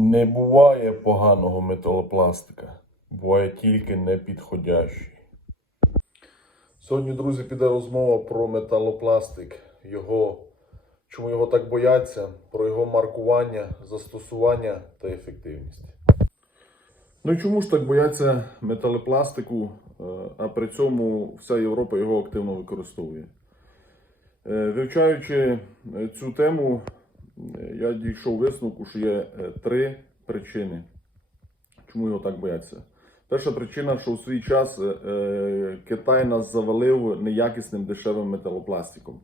Не буває поганого металопластика, буває тільки непідходящий. Сьогодні, друзі, піде розмова про металопластик, його, чому його так бояться, про його маркування, застосування та ефективність. Ну і чому ж так бояться металопластику, е, а при цьому вся Європа його активно використовує? Е, Вивчаючи е, цю тему, я дійшов висновку, що є е, три причини, чому його так бояться. Перша причина, що у свій час е, е, Китай нас завалив неякісним дешевим металопластиком.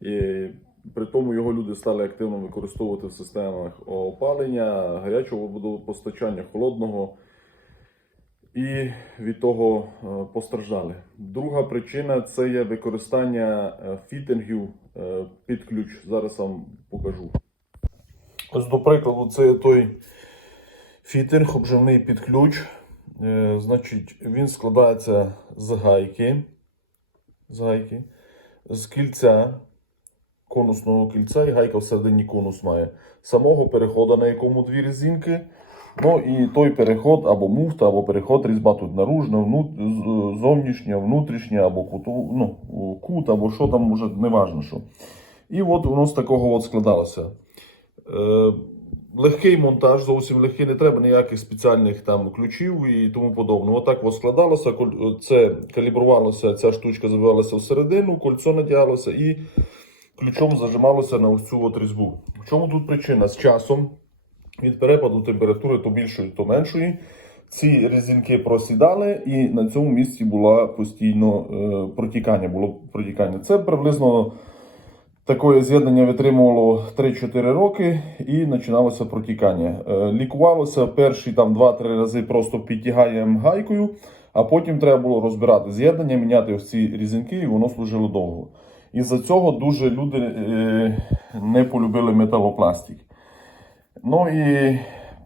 І при тому його люди стали активно використовувати в системах опалення, гарячого водопостачання, холодного. І від того постраждали. Друга причина це є використання фітингів під ключ. Зараз вам покажу. Ось до прикладу, це той фітинг обживний під ключ. Е, Значить, він складається з гайки, з гайки, з кільця, конусного кільця, і гайка всередині конус має. Самого переходу, на якому дві резинки. Ну і той переход або муфта, або переход різьба тут наружна, внут, зовнішня, внутрішня, або куту, ну, кут, або що там може, неважно що. І от воно з такого от складалося. Е, легкий монтаж, зовсім легкий, не треба ніяких спеціальних там ключів і тому подобне. Отак от складалося, це калібрувалося, ця штучка забивалася всередину, кольцо надягалося і ключом зажималося на ось цю от різьбу. В чому тут причина? З часом від перепаду температури то більшої, то меншої. Ці резинки просідали, і на цьому місці було постійно е, протікання. Було протікання. Це приблизно таке з'єднання витримувало 3-4 роки і починалося протікання. Е, лікувалося перші там 2-3 рази просто підтягаємо гайкою, а потім треба було розбирати з'єднання, міняти ось ці різинки, і воно служило довго. Із-за цього дуже люди е, не полюбили металопластик. Ну і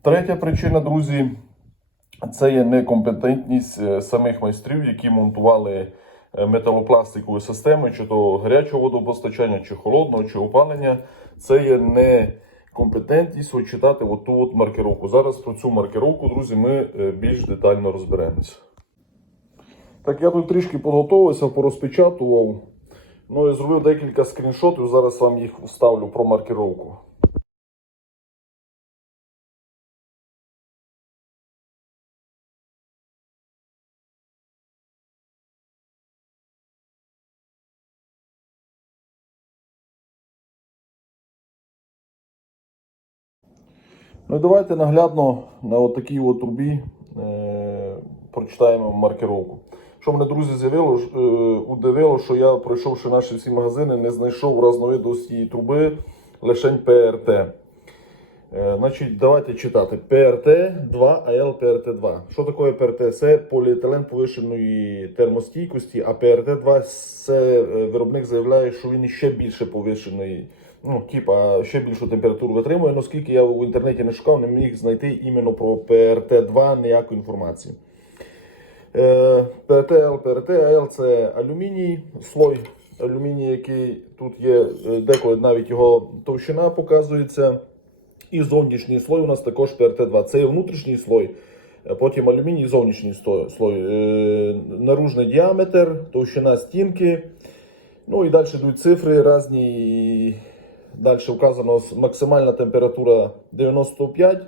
третя причина, друзі, це є некомпетентність е, самих майстрів, які монтували е, металопластикові системи, чи то гарячого водопостачання, чи холодного, чи опалення. Це є некомпетентність от читати оту от маркировку. Зараз про цю маркировку, друзі, ми е, більш детально розберемося. Так, я тут трішки підготувався, порозпечатував. Ну і зробив декілька скріншотів. Зараз вам їх вставлю про маркировку. Ну і давайте наглядно на от такій от трубі е, прочитаємо маркировку. Що мене, друзі, з'явило, е, удивило, що я, пройшовши наші всі магазини, не знайшов разновиду цієї труби лишень ПРТ. Е, значить, давайте читати. ПРТ-2 АЛ ПРТ-2. Що таке ПРТ? Це поліетилен повищеної термостійкості, а ПРТ-2 це е, виробник заявляє, що він ще більше повищеної ну, типа, ще більшу температуру витримує. Оскільки я в інтернеті не шукав, не міг знайти іменно про ПРТ-2 ніякої інформації. Е, ПРТ-Л, ПРТ-АЛ це алюміній, слой алюміній, який тут є, е, деколи навіть його товщина показується. І зовнішній слой у нас також ПРТ-2. Це внутрішній слой, потім алюміній, зовнішній слой, е, наружний діаметр, товщина стінки. Ну і далі йдуть цифри різні. Далі вказано максимальна температура 95,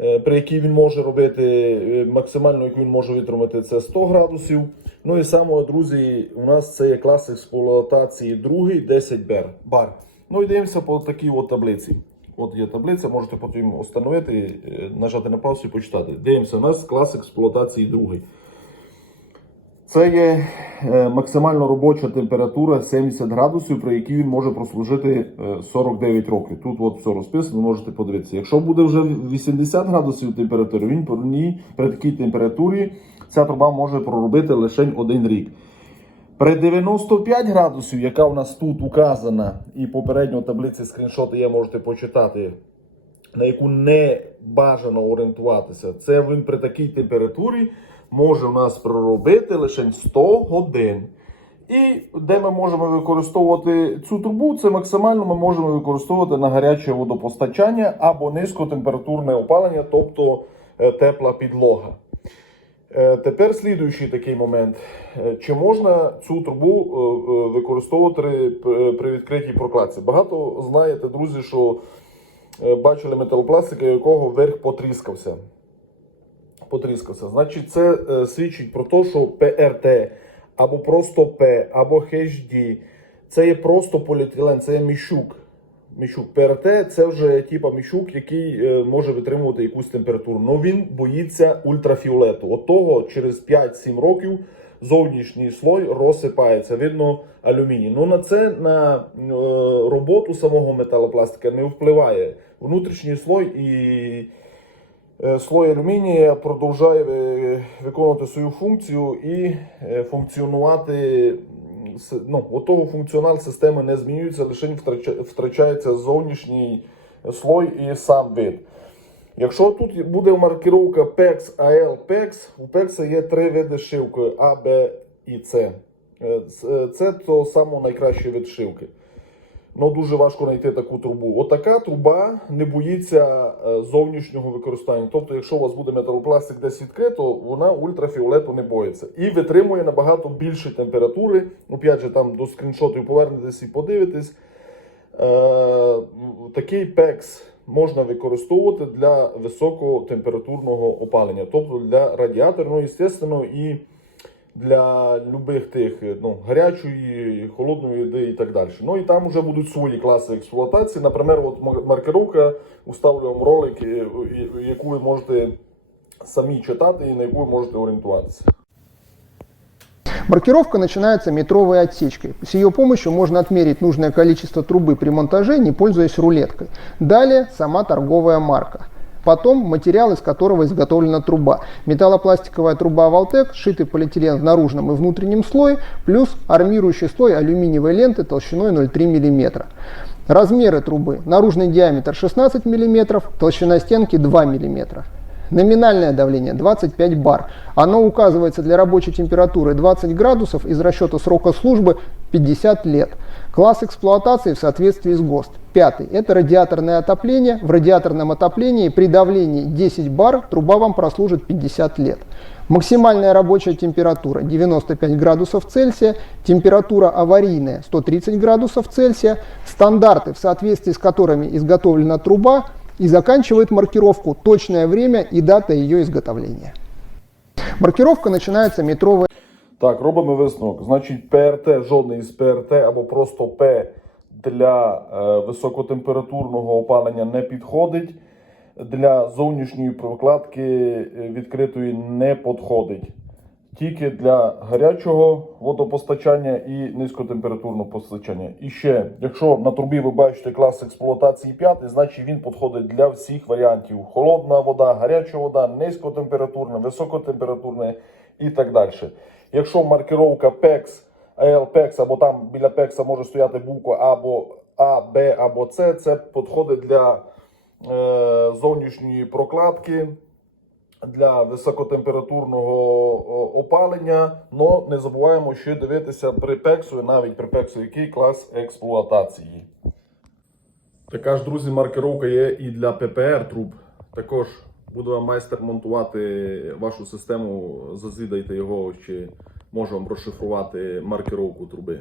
е, при якій він може робити, е, максимально, яку він може витримати, це 100 градусів. Ну і саме, друзі, у нас це є клас експлуатації другий 10 бар. Ну і дивимося по такій от таблиці. От є таблиця, можете потім встановити, е, нажати на паузу і почитати. Дивимося, у нас клас експлуатації другий. Це є е, максимально робоча температура 70 градусів, при якій він може прослужити е, 49 років. Тут от все розписано, можете подивитися. Якщо буде вже 80 градусів температури, він при при такій температурі ця труба може проробити лише один рік. При 95 градусів, яка у нас тут указана, і попередньо таблиці скріншоти є, можете почитати, на яку не бажано орієнтуватися, це він при такій температурі може у нас проробити лише 100 годин. І де ми можемо використовувати цю трубу, це максимально ми можемо використовувати на гаряче водопостачання або низькотемпературне опалення, тобто е, тепла підлога. Е, Тепер слідуючий такий момент. Е, Чи можна цю трубу використовувати при- відкритій прокладці? Багато знаєте, друзі, що бачили металопластика, якого верх потріскався. Потріскався. Значить, це е, свідчить про те, що ПРТ або просто П, або HD це є просто поліетилен, це є міщук. Міщук ПРТ це вже типа міщук, який е, може витримувати якусь температуру. Ну він боїться ультрафіолету. От того через 5-7 років зовнішній слой розсипається. Видно алюміній. Ну на це на е, роботу самого металопластика не впливає. Внутрішній слой і слой алюмінія продовжує е, виконувати свою функцію і е, функціонувати. Ну, от того функціонал системи не змінюється, лише втрачається зовнішній слой і сам вид. Якщо тут буде маркировка PEX, AL, PEX, у PEX є три види шивки А, Б і С. Е, е, Це то саме найкращий вид шивки. Ну, дуже важко знайти таку трубу. Отака труба не боїться е, зовнішнього використання. Тобто, якщо у вас буде металопластик десь відкрито, вона ультрафіолету не боїться. І витримує набагато більші температури. Опять же, там до скріншотів повернетесь і подивитесь. Е, такий пекс можна використовувати для високотемпературного опалення, тобто для радіаторного, звісно, і для любих тих ну, гарячої, холодної води і так далі. Ну і там вже будуть свої класи експлуатації. Наприклад, от мар- маркировка, уставлю вам ролик, е, яку ви можете самі читати і на яку ви можете орієнтуватися. Маркировка начинается метровой отсечкой. С ее помощью можно отмерить нужное количество трубы при монтаже, не пользуясь рулеткой. Далее сама торговая марка. Потом материал, из которого изготовлена труба. Металлопластиковая труба Валтек, сшитый полиэтилен в наружном и внутреннем слое, плюс армирующий слой алюминиевой ленты толщиной 0,3 мм. Размеры трубы. Наружный диаметр 16 мм, толщина стенки 2 мм. Номинальное давление 25 бар. Оно указывается для рабочей температуры 20 градусов из расчета срока службы 50 лет. Класс эксплуатации в соответствии с ГОСТ. Пятый. Это радиаторное отопление. В радиаторном отоплении при давлении 10 бар труба вам прослужит 50 лет. Максимальная рабочая температура 95 градусов Цельсия, температура аварийная 130 градусов Цельсия, стандарты, в соответствии с которыми изготовлена труба, и заканчивает маркировку точное время и дата ее изготовления. Маркировка начинается метровой Так, робимо висновок. Значить, ПРТ, жодний з ПРТ або просто П для е, високотемпературного опалення не підходить. Для зовнішньої прокладки е, відкритої не підходить. Тільки для гарячого водопостачання і низькотемпературного постачання. І ще, якщо на трубі ви бачите клас експлуатації 5, значить він підходить для всіх варіантів: холодна вода, гаряча вода, низькотемпературна, високотемпературна і так далі. Якщо маркировка PEX, ALPEX, або там біля PEX може стояти буква або А, Б або С, це підходить для е, зовнішньої прокладки для високотемпературного опалення. Но не забуваємо ще дивитися при пексу, навіть при пексу, який клас експлуатації. Така ж, друзі, маркировка є і для ППР труб. Також буде вам майстер монтувати вашу систему. Зазвідайте його, чи може вам розшифрувати маркировку труби.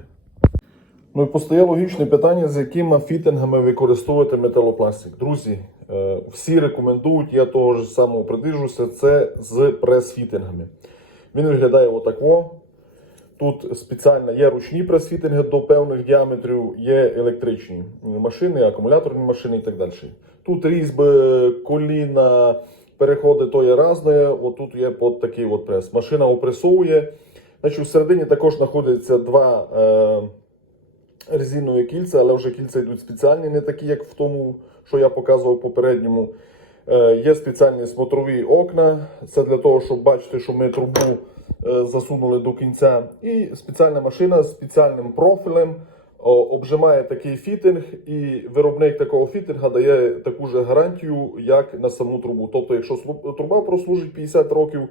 Ну і постає логічне питання, з якими фітингами використовувати металопластик. Друзі, е, всі рекомендують, я того ж самого придержуся, це з прес-фітингами. Він виглядає отако. Тут спеціально є ручні прес-фітинги до певних діаметрів, є електричні машини, акумуляторні машини і так далі. Тут різьби, коліна, переходи то є різне. Отут є от такий от прес. Машина опресовує. Значить, всередині також знаходяться два. Е, резинові кільця, але вже кільця йдуть спеціальні, не такі, як в тому, що я показував попередньому. Е, Є спеціальні смотрові окна. Це для того, щоб бачити, що ми трубу е, засунули до кінця. І спеціальна машина з спеціальним профілем о, обжимає такий фітинг, і виробник такого фітинга дає таку ж гарантію, як на саму трубу. Тобто, якщо труба прослужить 50 років,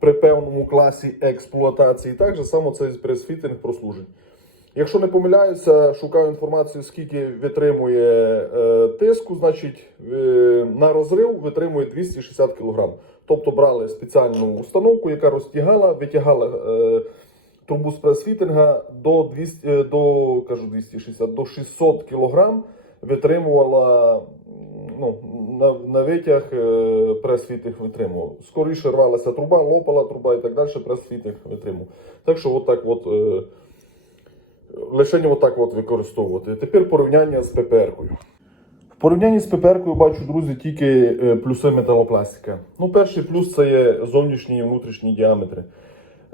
при певному класі експлуатації. Так же само цей пресфітинг прослужить. Якщо не помиляюся, шукаю інформацію, скільки витримує е, тиску, значить е, на розрив витримує 260 кг. Тобто брали спеціальну установку, яка розтягала, витягала е, трубу з пресфітинга до 200, е, до, кажу 260, до 600 кг витримувала ну, на, на витяг е, пресфітинг витримував. Скоріше рвалася труба, лопала труба і так далі, пресфітинг витримував. Так що отак от. Е, лише отак от використовувати. Тепер порівняння з ППР-кою. В порівнянні з ППР-кою бачу, друзі, тільки е, плюси металопластика. Ну, перший плюс це є зовнішні і внутрішні діаметри.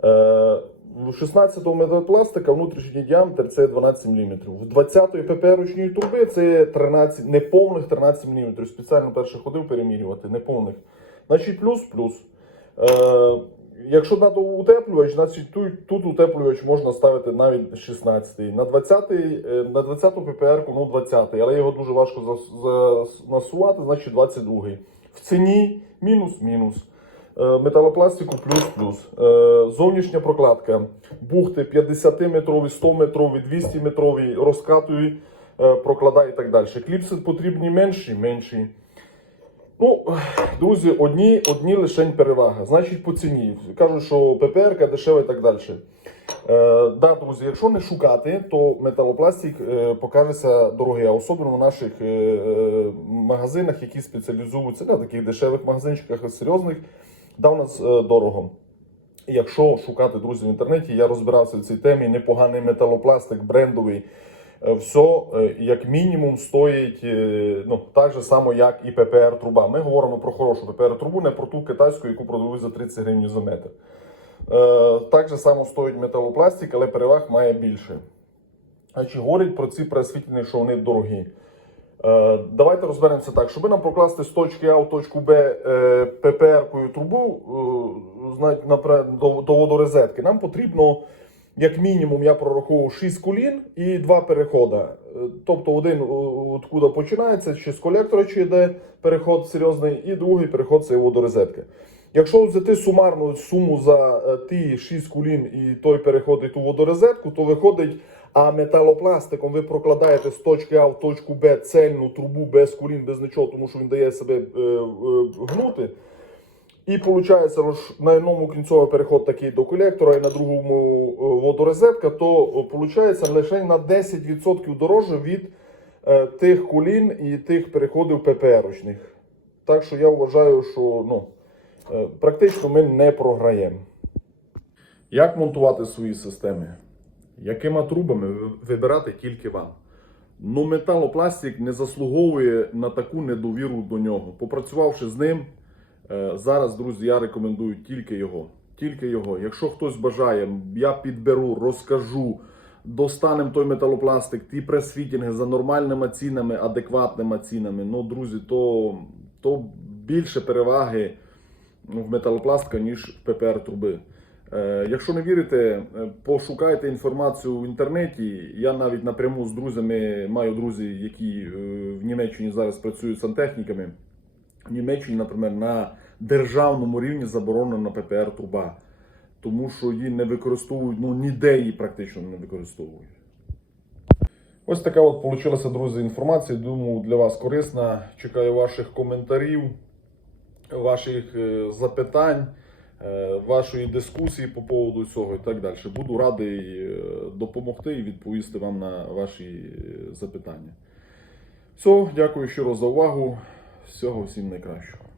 Е, в 16-го металопластика внутрішній діаметр це 12 мм. В 20-ї ППР-ручної труби це 13, неповних 13 мм. Спеціально перше ходив перемірювати, неповних. Значить, плюс плюс. Е, Якщо треба утеплювач, значить тут, тут утеплювач можна ставити навіть 16 На 20 е, на 20 ППР, ну 20 але його дуже важко зас- зас- насувати, значить 22 В ціні мінус-мінус. Е, Металопластику плюс-плюс. Е, Зовнішня прокладка. Бухти 50-метрові, 100-метрові, 200-метрові, розкатують, е, прокладає і так далі. Кліпси потрібні менші, менші. Ну, друзі, одні, одні лишень переваги. Значить, по ціні. Кажуть, що ППР дешева і так далі. Е, да, друзі, якщо не шукати, то металопластик е, покажеться дорогий, а особливо в наших е, е, магазинах, які спеціалізуються на таких дешевих магазинчиках, серйозних, да, у нас е, дорого. Якщо шукати друзі в інтернеті, я розбирався в цій темі. Непоганий металопластик, брендовий. е, Все як мінімум стоїть е, ну, так же само, як і ППР труба. Ми говоримо про хорошу ППР трубу, не про ту китайську, яку продають за 30 гривень за метр. Так же само стоїть металопластик, але переваг має більше. А чи говорять про ці пресвітлені, що вони дорогі? Е, Давайте розберемося так. Щоб нам прокласти з точки А в точку Б е, ППР-кою трубу е, до, до водорозетки, нам потрібно, як мінімум, я прораховував 6 колін і 2 переходи. Тобто один откуда починається, чи з колектора, чи йде переход серйозний, і другий переход це водорозетка. Якщо взяти сумарну суму за ті 6 кулін і той переход і ту водорозетку, то виходить, а металопластиком ви прокладаєте з точки А в точку Б цельну трубу без кулін, без нічого, тому що він дає себе е, е, гнути. І виходить, на одному кінцевий переход такий до колектора, і на другому е, водорозетка, то виходить лише на 10% дорожче від е, тих колін і тих переходів ППР-очних. Так що я вважаю, що ну, е, практично ми не програємо. Як монтувати свої системи? Якими трубами вибирати тільки вам? Ну, металопластик не заслуговує на таку недовіру до нього. Попрацювавши з ним, е, зараз, друзі, я рекомендую тільки його. Тільки його. Якщо хтось бажає, я підберу, розкажу, достанемо той металопластик, ті пресфітінги за нормальними цінами, адекватними цінами. Ну, друзі, то, то більше переваги в металопластика, ніж в ППР труби. Е, Якщо не вірите, е, пошукайте інформацію в інтернеті. Я навіть напряму з друзями маю друзів, які е, в Німеччині зараз працюють сантехніками. В Німеччині, наприклад, на державному рівні заборонена ППР труба, тому що її не використовують, ну ніде її практично не використовують. Ось така от вийшла, друзі, інформація. Думаю, для вас корисна. Чекаю ваших коментарів, ваших е, запитань, е, вашої дискусії по поводу цього і так далі. Буду радий е, допомогти і відповісти вам на ваші е, запитання. Все, дякую щиро за увагу. Всього всім найкращого.